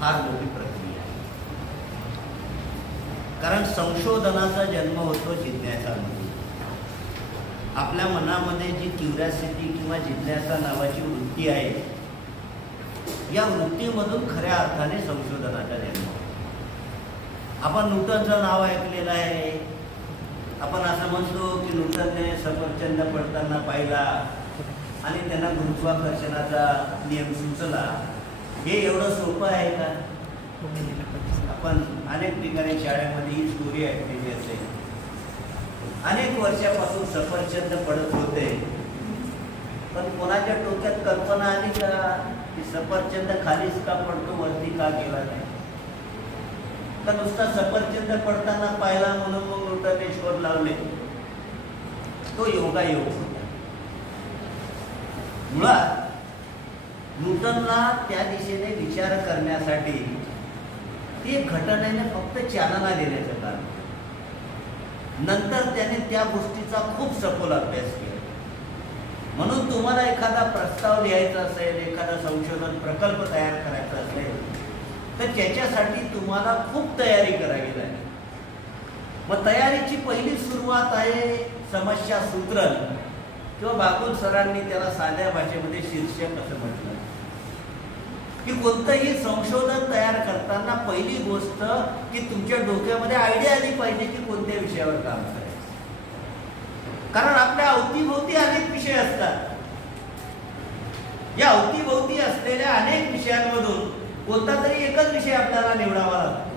फार मोठी प्रक्रिया आहे. कारण संशोधनाचा जन्म होतो जिज्ञासामध्ये आपल्या मनामध्ये जी क्युरियासिटी किंवा जिज्ञासा नावाची वृत्ती आहे या वृत्तीमधून खऱ्या अर्थाने संशोधनाचा जन्म होतो. आपण न्यूटनचं नाव ऐकलेलं आहे. आपण असं म्हणतो की न्यूटनने सफरचंद पडताना पाहिला आणि त्यांना गुरुत्वाकर्षणाचा नियम सुचला. हे एवढं सोपं आहे का? आपण अनेक ठिकाणी शाळेमध्ये ही स्टोरी ऐकलेली असेल अनेक वर्षापासून सफरचंद पडत होते. पण कोणाच्या डोक्यात कल्पना आली का की सफरचंद खालीच का पडतो वरती का गेला नाही? तर नुसता सफरचंद पडताना पाहिला म्हणून मग शोध लावले? तो योगा योग होता. मुळात न्यूटनला त्या दिशेने विचार करण्यासाठी ती घटनेने फक्त चालना देण्याचं कारण नंतर त्याने त्या गोष्टीचा खूप सखोल अभ्यास केला. म्हणून तुम्हाला एखादा प्रस्ताव लिहायचा असेल एखादा संशोधन प्रकल्प तयार करायचा असेल तर त्याच्यासाठी तुम्हाला खूप तयारी करावी लागेल. मग तयारीची पहिली सुरुवात आहे समस्या सूत्रण. किंवा बागुल सरांनी त्याला साध्या भाषेमध्ये शीर्षक असं म्हटलं. की कोणतंही संशोधन तयार करताना पहिली गोष्ट की तुमच्या डोक्यामध्ये आयडिया आली पाहिजे की कोणत्या विषयावर काम करायचं. कारण आपल्या अवतीभोवती अनेक विषय असतात. या अवतीभोवती असलेल्या अनेक विषयांमधून कोणता तरी एकच विषय आपल्याला निवडावा लागतो.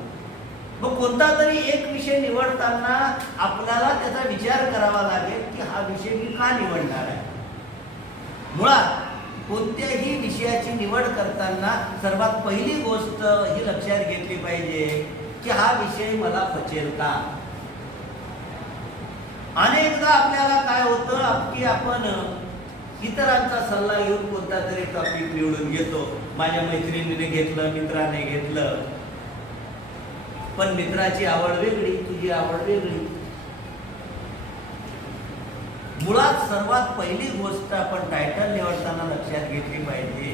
मग कोणता तरी एक विषय निवडताना आपल्याला त्याचा विचार करावा लागेल की हा विषय मी का निवडणार आहे? मुळात कोणत्याही विषयाची निवड करताना सर्वात पहिली गोष्ट ही लक्षात घेतली पाहिजे की हा विषय मला पचेल का अनेकदा आपल्याला काय होतं की आपण इतरांचा सल्ला घेऊन कोणता तरी टॉपिक निवडून घेतो. माझ्या मैत्रिणीने घेतलं मित्राने घेतलं. पण मित्राची आवड वेगळी तुझी आवड वेगळी. मुळात सर्वात पहिली गोष्ट आपण टायटल निवडताना लक्षात घेतली पाहिजे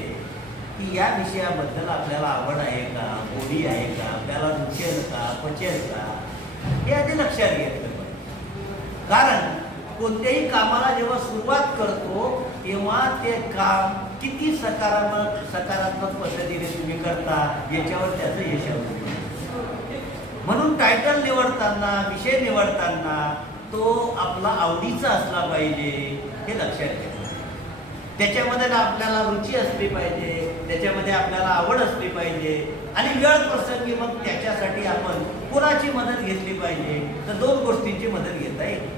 की या विषयाबद्दल आपल्याला आवड आहे का? गोडी आहे का? आपल्याला रुचेल का? पचेल का? हे आधी लक्षात घेतलं पाहिजे. कारण कोणत्याही कामाला जेव्हा सुरुवात करतो तेव्हा ते काम किती सकारात्मक सकारात्मक पद्धतीने तुम्ही करता याच्यावर त्याचं यश म्हणून टायटल निवडताना विषय निवडताना तो आपला आवडीचा असला पाहिजे हे लक्षात घ्या. त्याच्यामध्ये ना आपल्याला रुची असली पाहिजे त्याच्यामध्ये आपल्याला आवड असली पाहिजे आणि वेळ प्रसंगी मग त्याच्यासाठी आपण कोणाची मदत घेतली पाहिजे तर दोन गोष्टींची मदत घेता येईल.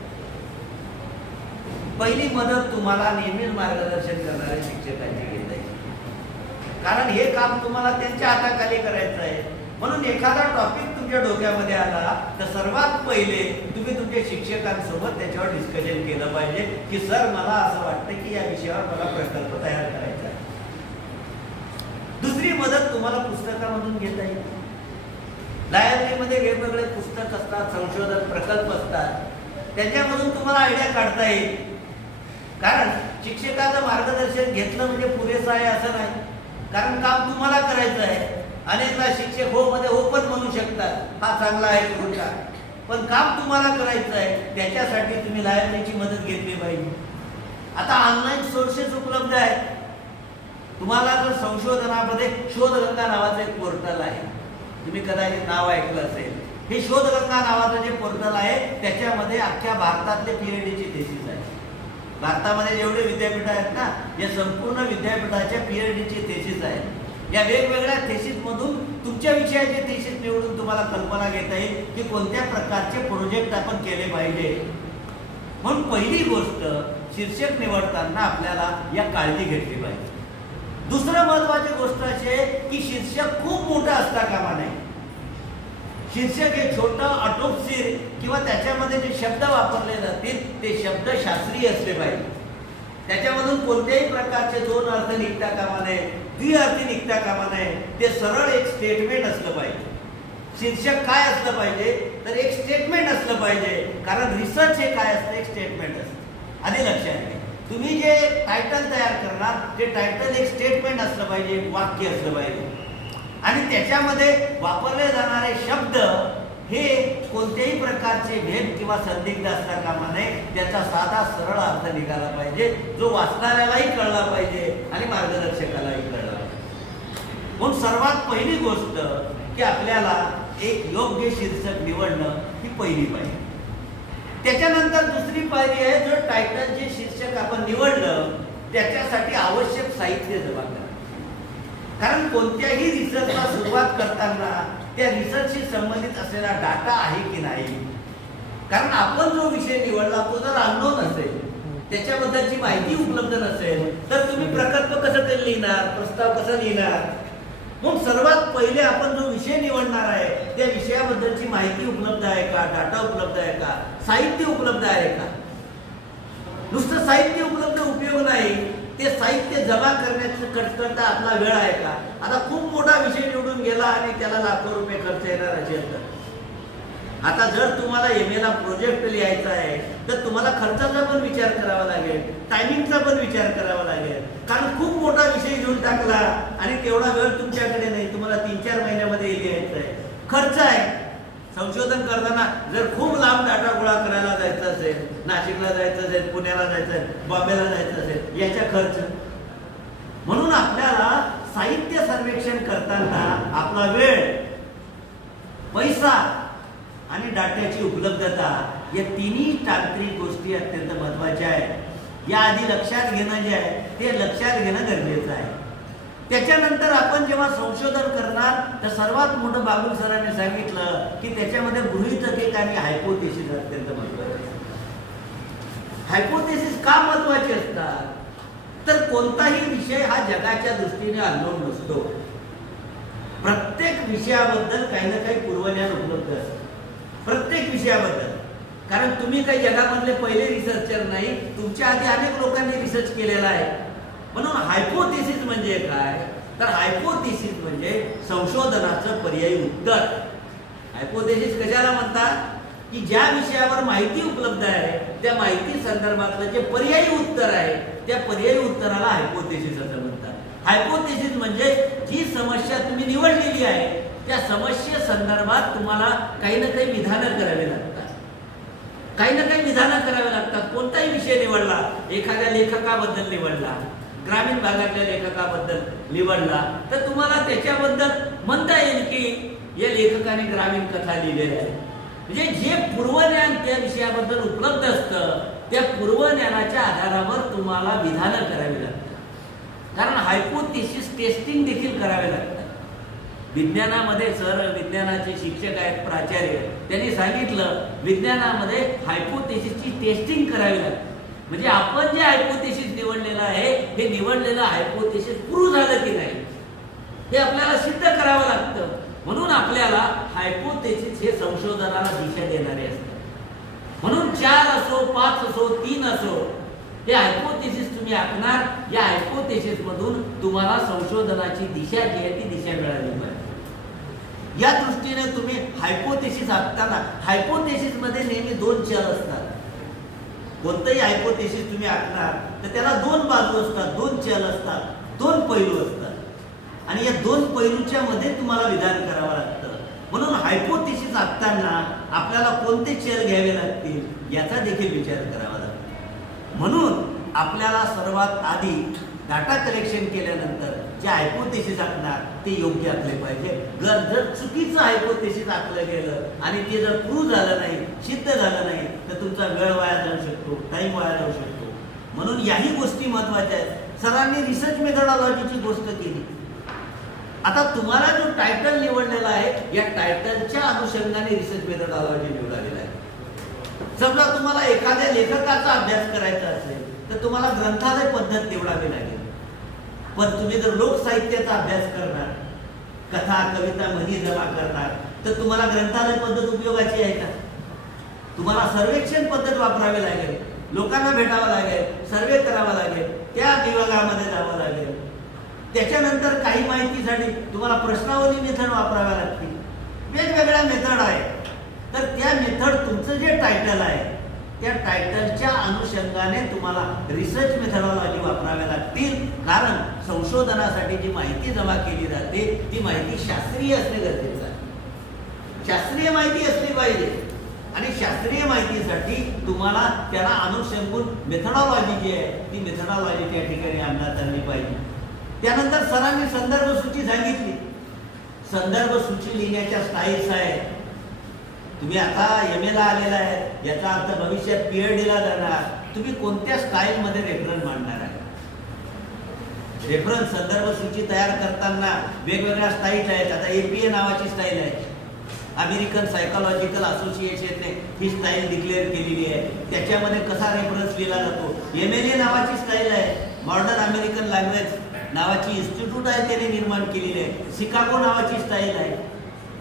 पहिली मदत तुम्हाला नेहमीच मार्गदर्शन करणाऱ्या शिक्षकांची घेता येईल. कारण हे काम तुम्हाला त्यांच्या हाताखाली करायचं आहे. म्हणून एखादा टॉपिक तुमच्या डोक्यामध्ये आला तर सर्वात पहिले तुम्ही तुमच्या शिक्षकांसोबत त्याच्यावर डिस्कशन केलं पाहिजे की सर मला असं वाटतं की या विषयावर मला प्रकल्प तयार करायचा आहे. दुसरी मदत तुम्हाला पुस्तकामधून घेता येईल. लायब्ररीमध्ये वेगवेगळे पुस्तक असतात संशोधन प्रकल्प असतात. त्याच्यामधून तुम्हाला आयडिया काढता येईल. कारण शिक्षकाचं मार्गदर्शन घेतलं म्हणजे पुरेसं आहे असं नाही. कारण काम तुम्हाला करायचं आहे. अनेकदा शिक्षक हो मध्ये हो हा चांगला आहे करून पण काम तुम्हाला करायचं आहे त्याच्यासाठी तुम्ही लायब्ररीची मदत घेतली पाहिजे. आता ऑनलाईन सोर्सेस उपलब्ध आहेत. तुम्हाला जर संशोधनामध्ये शोधगंगा नावाचं एक पोर्टल आहे. तुम्ही कदाचित नाव ऐकलं असेल. हे शोधगंगा नावाचं जे पोर्टल आहे त्याच्यामध्ये अख्ख्या भारतातले पीएचडीची थेसिस आहे भारतामध्ये जेवढे विद्यापीठ आहेत ना या संपूर्ण विद्यापीठाच्या पीएचडीची थेसिस आहेत. या वेगवेगळ्या थेसिस मधून तुमच्या निवडून तुम्हाला कल्पना घेता येईल की कोणत्या प्रकारचे प्रोजेक्ट आपण केले पाहिजे. म्हणून पहिली गोष्ट शीर्षक निवडताना आपल्याला या काळजी घेतली पाहिजे. दुसरं महत्वाची गोष्ट अशी आहे की शीर्षक खूप मोठं असता कामा नये. शीर्षक हे छोटं अटोपशीर किंवा त्याच्यामध्ये जे शब्द वापरले जातील ते शब्द शास्त्रीय असले पाहिजे. त्याच्यामधून कोणत्याही प्रकारचे दोन अर्थ निघता कामा नये. द्विअर्थी निघता कामा नये ते सरळ एक स्टेटमेंट असलं पाहिजे. शीर्षक काय असलं पाहिजे तर एक स्टेटमेंट असलं पाहिजे. कारण रिसर्च हे काय असतं? एक स्टेटमेंट असतं. आधी लक्षात घ्या तुम्ही जे टायटल तयार करणार ते टायटल एक स्टेटमेंट असलं पाहिजे एक वाक्य असलं पाहिजे. आणि त्याच्यामध्ये वापरले जाणारे शब्द हे कोणत्याही प्रकारचे भेद किंवा संदिग्ध असता कामा नये त्याचा साधा सरळ अर्थ निघाला पाहिजे जो वाचणाऱ्यालाही कळला पाहिजे आणि मार्गदर्शकालाही. म्हणून सर्वात पहिली गोष्ट की आपल्याला एक योग्य शीर्षक निवडणं ही पहिली पाहिजे त्याच्यानंतर दुसरी पायरी आहे जर टायटल जे शीर्षक आपण निवडलं त्याच्यासाठी आवश्यक साहित्य जबाबदार कारण. कोणत्याही रिसर्चला सुरुवात करताना त्या रिसर्चशी संबंधित असलेला डाटा आहे की नाही? कारण आपण जो विषय निवडला तो जर अननोन असेल त्याच्याबद्दलची माहिती उपलब्ध नसेल तर तुम्ही प्रकल्प कसं ते लिहिणार प्रस्ताव कसा लिहिणार? मग सर्वात पहिले आपण जो विषय निवडणार आहे त्या विषयाबद्दलची माहिती उपलब्ध आहे का? डाटा उपलब्ध आहे का? साहित्य उपलब्ध आहे का? नुसतं साहित्य उपलब्ध उपयोग नाही ते साहित्य जमा करण्याचं करता आपला वेळ आहे का? आता खूप मोठा विषय निवडून गेला आणि त्याला लाखो रुपये खर्च येणार असेल तर. आता जर तुम्हाला एम ला प्रोजेक्ट लिहायचा आहे तर तुम्हाला खर्चाचा पण विचार करावा लागेल टायमिंगचा पण विचार करावा लागेल. कारण खूप मोठा विषय घेऊन टाकला आणि तेवढा वेळ तुमच्याकडे नाही तुम्हाला तीन चार महिन्यामध्ये लिहायचं आहे. खर्च आहे. संशोधन करताना जर खूप लांब डाटा गोळा करायला जायचं असेल नाशिकला जायचं असेल पुण्याला जायचं असेल बॉम्बेला जायचं असेल याचा खर्च. म्हणून आपल्याला साहित्य सर्वेक्षण करताना आपला वेळ पैसा आणि डाट्याची उपलब्धता या तिन्ही तांत्रिक गोष्टी अत्यंत महत्त्वाच्या आहेत. या आधी लक्षात घेणं जे आहे ते लक्षात घेणं गरजेचं आहे. त्याच्यानंतर आपण जेव्हा संशोधन करणार तर सर्वात मोठं बाबुल सरांनी सांगितलं की त्याच्यामध्ये गृहितके आणि हायपोथेसिस अत्यंत महत्त्वाचे हायपोथेसिस का महत्त्वाचे असतात? तर कोणताही विषय हा जगाच्या दृष्टीने अननोन नसतो. प्रत्येक विषयाबद्दल काही ना काही पूर्वज्ञान उपलब्ध असतं. प्रत्येक विषयाबद्दल. कारण तुम्ही काही जगामधले पहिले रिसर्चर नाही तुमच्या आधी अनेक लोकांनी रिसर्च केलेला आहे. म्हणून हायपोथेसिस म्हणजे काय? तर हायपोथेसिस म्हणजे संशोधनाचं पर्यायी उत्तर. हायपोथेसिस कशाला म्हणतात? की ज्या विषयावर माहिती उपलब्ध आहे त्या माहिती संदर्भातलं जे पर्यायी उत्तर आहे त्या पर्यायी उत्तराला हायपोथेसिस असं म्हणतात. हायपोथेसिस म्हणजे जी समस्या तुम्ही निवडलेली आहे त्या समस्ये संदर्भात तुम्हाला काही ना काही विधानं करावी लागतात. काही ना काही विधानं करावी लागतात. कोणताही विषय निवडला एखाद्या लेखकाबद्दल निवडला ग्रामीण भागातल्या लेखकाबद्दल निवडला तर तुम्हाला त्याच्याबद्दल म्हणता येईल की या लेखकाने ग्रामीण कथा लिहिलेल्या आहेत म्हणजे जे पूर्वज्ञान त्या विषयाबद्दल उपलब्ध असतं त्या पूर्वज्ञानाच्या आधारावर तुम्हाला विधानं करावी लागतात. कारण हायपोथिसिस टेस्टिंग देखील करावे लागतात. विज्ञानामध्ये सर विज्ञानाचे शिक्षक आहेत प्राचार्य. त्यांनी सांगितलं विज्ञानामध्ये हायपोथेसिसची टेस्टिंग करावी लागते. म्हणजे आपण जे हायपोथेसिस निवडलेलं आहे हे निवडलेलं हायपोथेसिस प्रूव्ह झालं की नाही? हे आपल्याला सिद्ध करावं लागतं. म्हणून आपल्याला हायपोथेसिस हे संशोधनाला दिशा देणारे असतात. म्हणून चार असो पाच असो तीन असो हे हायपोथेसिस तुम्ही आखणार या हायपोथेसिस मधून तुम्हाला संशोधनाची दिशा जी आहे ती दिशा मिळाली पाहिजे. या दृष्टीने तुम्ही हायपोथेसिस आखताना हायपोथेसिसमध्ये नेहमी दोन चल असतात. कोणतंही हायपोथेसिस तुम्ही आखणार तर त्याला दोन बाजू असतात दोन चल असतात दोन पैलू असतात. आणि या दोन पैलूच्या मध्ये तुम्हाला विधान करावं लागतं. म्हणून हायपोथेसिस आखताना आपल्याला कोणते चल घ्यावे लागतील याचा देखील विचार करावा लागतो. म्हणून आपल्याला सर्वात आधी डाटा कलेक्शन केल्यानंतर जे हायपोथेसिस आखणार ते योग्य आखले पाहिजे. जर जर चुकीचं हायपोथेसिस आखलं गेलं आणि ते जर प्रूव्ह झालं नाही सिद्ध झालं नाही तर तुमचा वेळ वाया जाऊ शकतो टाईम वाया जाऊ शकतो. म्हणून याही गोष्टी महत्त्वाच्या आहेत. सरांनी रिसर्च मेथडॉलॉजीची गोष्ट केली. आता तुम्हाला जो टायटल निवडलेला आहे या टायटलच्या अनुषंगाने रिसर्च मेथडॉलॉजी निवडालेला आहे. समजा तुम्हाला एखाद्या लेखकाचा अभ्यास करायचा असेल तर तुम्हाला ग्रंथालय पद्धत निवडावी लागेल. पण तुम्ही जर लोकसाहित्याचा अभ्यास करणार कथा कविता म्हणी जमा करणार तर तुम्हाला ग्रंथालय पद्धत उपयोगाची आहे का? तुम्हाला सर्वेक्षण पद्धत वापरावी लागेल लोकांना भेटावं लागेल सर्वे करावा लागेल त्या विभागामध्ये जावं लागेल. त्याच्यानंतर काही माहितीसाठी तुम्हाला प्रश्नावली मेथड वापराव्या लागतील. वेगवेगळ्या मेथड आहेत. तर त्या मेथड तुमचं जे टायटल आहे त्या टायटलच्या अनुषंगाने तुम्हाला रिसर्च मेथडॉलॉजी वापराव्या लागतील. कारण संशोधनासाठी जी माहिती जमा केली जाते ती माहिती शास्त्रीय असणे गरजेचं आहे. शास्त्रीय माहिती असली पाहिजे. आणि शास्त्रीय माहितीसाठी तुम्हाला त्याला अनुशंकून मेथडॉलॉजी जी आहे ती मेथडॉलॉजी त्या ठिकाणी अंमलात आणली पाहिजे. त्यानंतर सरांनी संदर्भ सूची सांगितली. संदर्भ सूची लिहिण्याच्या स्टाईल्स आहेत तुम्ही आता एम एला आलेला आहे याचा अर्थ भविष्यात पीएचडीला जाणार. तुम्ही कोणत्या स्टाईलमध्ये रेफरन्स मांडणार? रेफरन्स संदर्भ सूची तयार करताना वेगवेगळ्या स्टाईल आहेत. आता एपीए नावाची स्टाईल आहे. अमेरिकन सायकोलॉजिकल असोसिएशनने ही स्टाईल डिक्लेअर केलेली आहे. त्याच्यामध्ये कसा रेफरन्स लिहिला जातो? एम एल ए नावाची स्टाईल आहे. मॉडर्न अमेरिकन लँग्वेज नावाची इन्स्टिट्यूट आहे त्याने निर्माण केलेली आहे. शिकागो नावाची स्टाईल आहे.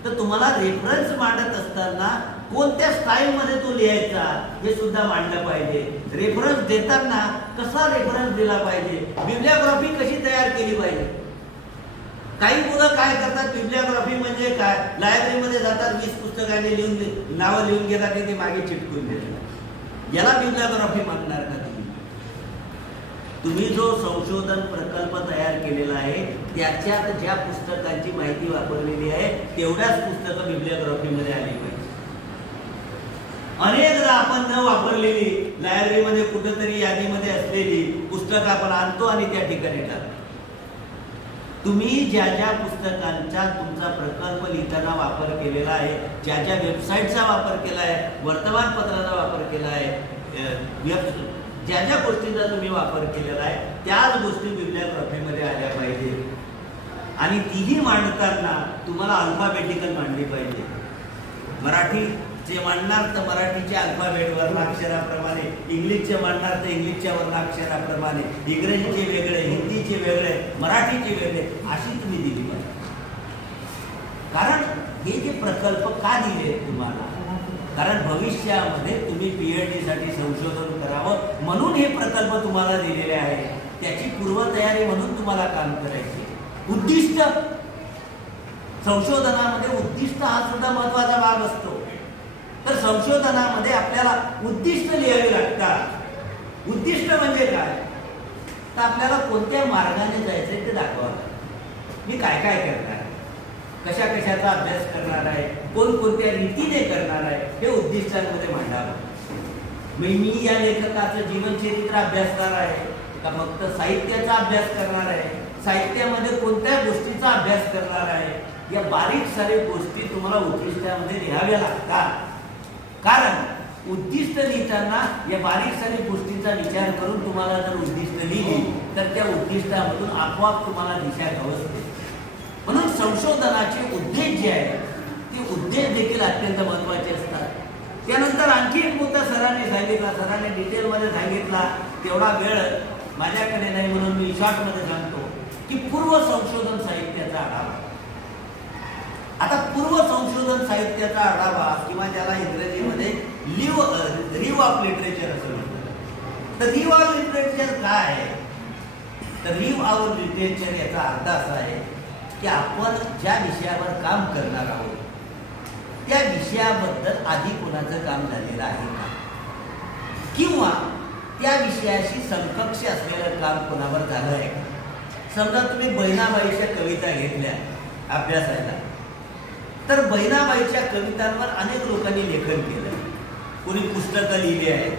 तर तुम्हाला रेफरन्स मांडत असताना कोणत्या स्टाईलमध्ये तो लिहायचा हे सुद्धा मांडलं पाहिजे. रेफरन्स देताना कसा रेफरन्स दिला पाहिजे? बिब्लिओग्राफी कशी तयार केली पाहिजे? काही मुलं काय करतात? बिब्लिओग्राफी म्हणजे काय? लायब्ररीमध्ये जातात वीस पुस्तकांनी लिहून दे- नावं लिहून घेतात ते मागे चिटकून देतात. याला बिब्लिओग्राफी म्हणणार का तुम्ही? तुम्ही जो संशोधन प्रकल्प तयार केलेला आहे त्याच्यात ज्या पुस्तकांची माहिती वापरलेली आहे तेवढ्याच पुस्तकं बिब्लिओग्राफीमध्ये आली पाहिजे. अनेकदा आपण न वापरलेली लायब्ररीमध्ये कुठेतरी यादीमध्ये असलेली पुस्तक आपण आणतो आणि त्या ठिकाणी टाकतो. तुम्ही ज्या ज्या पुस्तकांचा तुमचा प्रकल्प लिहिताना वापर केलेला आहे ज्या ज्या वेबसाईटचा वापर केला आहे वर्तमानपत्राचा वापर केला आहे वेब ज्या ज्या गोष्टींचा तुम्ही वापर केलेला आहे त्याच गोष्टी बिब्लिओग्राफीमध्ये आल्या पाहिजे. आणि तीही मांडताना तुम्हाला अल्फाबेटिकल मांडली पाहिजे. मराठी जे मांडणार तर मराठीच्या अल्फाबेटवर वर्णाक्षराप्रमाणे इंग्लिशचे मांडणार तर इंग्लिशच्या वर्णाक्षराप्रमाणे इंग्रजीचे वेगळे हिंदीचे वेगळे मराठीचे वेगळे अशी तुम्ही दिली पाहिजे कारण हे जे प्रकल्प का दिले तुम्हाला? कारण भविष्यामध्ये तुम्ही पीएचडी साठी संशोधन करावं म्हणून हे प्रकल्प तुम्हाला दिलेले आहे. त्याची पूर्वतयारी म्हणून तुम्हाला काम करायचे उद्दिष्ट. संशोधनामध्ये उद्दिष्ट हा सुद्धा महत्त्वाचा भाग असतो. तर संशोधनामध्ये आपल्याला उद्दिष्ट लिहावी लागतात. उद्दिष्ट म्हणजे काय? तर आपल्याला कोणत्या मार्गाने जायचंय ते दाखवावं लागतं. मी काय काय करणार? कशा कशाचा अभ्यास करणार आहे? कोणकोणत्या रीतीने करणार आहे? हे उद्दिष्टांमध्ये मांडावं. मी मी या लेखकाचं जीवनचरित्र अभ्यासणार आहे. का फक्त साहित्याचा अभ्यास करणार आहे? साहित्यामध्ये कोणत्या गोष्टीचा अभ्यास करणार आहे? या बारीक सारे गोष्टी तुम्हाला उद्दिष्टामध्ये लिहाव्या लागतात. कारण उद्दिष्ट लिहिताना या बारीक सारी गोष्टींचा विचार करून तुम्हाला जर उद्दिष्ट लिहिली तर त्या उद्दिष्टामधून आपोआप तुम्हाला दिशा गवसते. म्हणून संशोधनाचे उद्देश जे आहेत ते उद्देश देखील अत्यंत महत्त्वाचे असतात. त्यानंतर आणखी एक मुद्दा सरांनी सांगितला सरांनी डिटेलमध्ये सांगितला तेवढा वेळ माझ्याकडे नाही म्हणून मी शॉर्टमध्ये सांगतो की पूर्व संशोधन साहित्याचा आढावा. संशोधन साहित्याचा आढावा किंवा ज्याला इंग्रजीमध्ये लिव्ह रिव्ह ऑफ लिटरेचर असं म्हणतात. तर रिव्ह ऑफ लिटरेचर काय? आहे तर रिव्ह ऑफ लिटरेचर याचा अर्थ असा आहे की आपण ज्या विषयावर काम करणार आहोत त्या विषयाबद्दल आधी कोणाचं काम झालेलं आहे का? किंवा त्या विषयाशी समकक्ष असलेलं काम कोणावर झालं आहे? का समजा तुम्ही बहिणाबाईच्या कविता घेतल्या अभ्यासायला. तर बहिणाबाईच्या कवितांवर अनेक लोकांनी लेखन केलं कोणी पुस्तकं लिहिली आहेत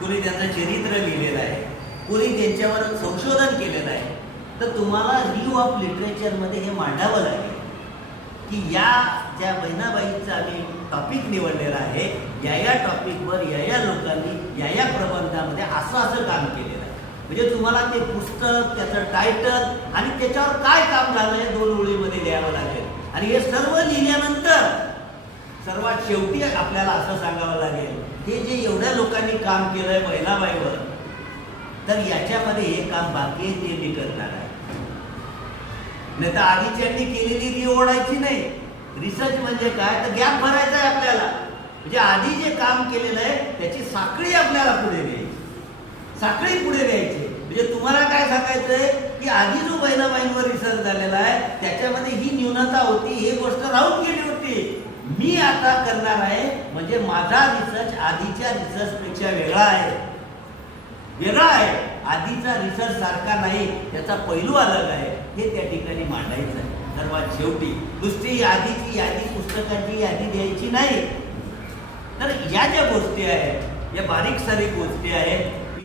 कोणी त्यांचं चरित्र लिहिलेलं आहे कोणी त्यांच्यावर संशोधन केलेलं आहे. तर तुम्हाला रिव्ह ऑफ लिटरेचरमध्ये हे मांडावं लागेल की या ज्या बहिणाबाईचं आम्ही टॉपिक निवडलेला आहे या या टॉपिकवर या या लोकांनी या या प्रबंधामध्ये असं असं काम केलेलं आहे. म्हणजे तुम्हाला ते पुस्तक त्याचं टायटल आणि त्याच्यावर काय काम झालं हे दोन ओळीमध्ये लिहावं लागेल. आणि हे सर्व लिहिल्यानंतर सर्वात शेवटी आपल्याला असं सांगावं लागेल हे जे एवढ्या लोकांनी काम केलंय महिलाबाईवर तर याच्यामध्ये हे काम बाकी ते मी करणार आहे. नाही तर आधीच्यांनी केलेली री ओढायची नाही. रिसर्च म्हणजे काय? तर गॅप भरायचा आहे आपल्याला. म्हणजे आधी जे काम केलेलं आहे त्याची साखळी आपल्याला पुढे द्यायची साखळी पुढे द्यायची म्हणजे तुम्हाला काय सांगायचंय की आधी जो बहिणाबाईंवर रिसर्च झालेला आहे त्याच्यामध्ये ही न्यूनता होती ही गोष्ट राहून गेली होती. मी आता करणार आहे म्हणजे माझा रिसर्च आधीच्या रिसर्च पेक्षा वेगळा आहे. वेगळा आहे. आधीचा रिसर्च सारखा नाही त्याचा पैलू अलग आहे. हे त्या ठिकाणी मांडायचं आहे. सर्वात शेवटी. नुसती यादीची यादी पुस्तकांची यादी द्यायची नाही. तर या ज्या गोष्टी आहेत या बारीक सारीक गोष्टी आहेत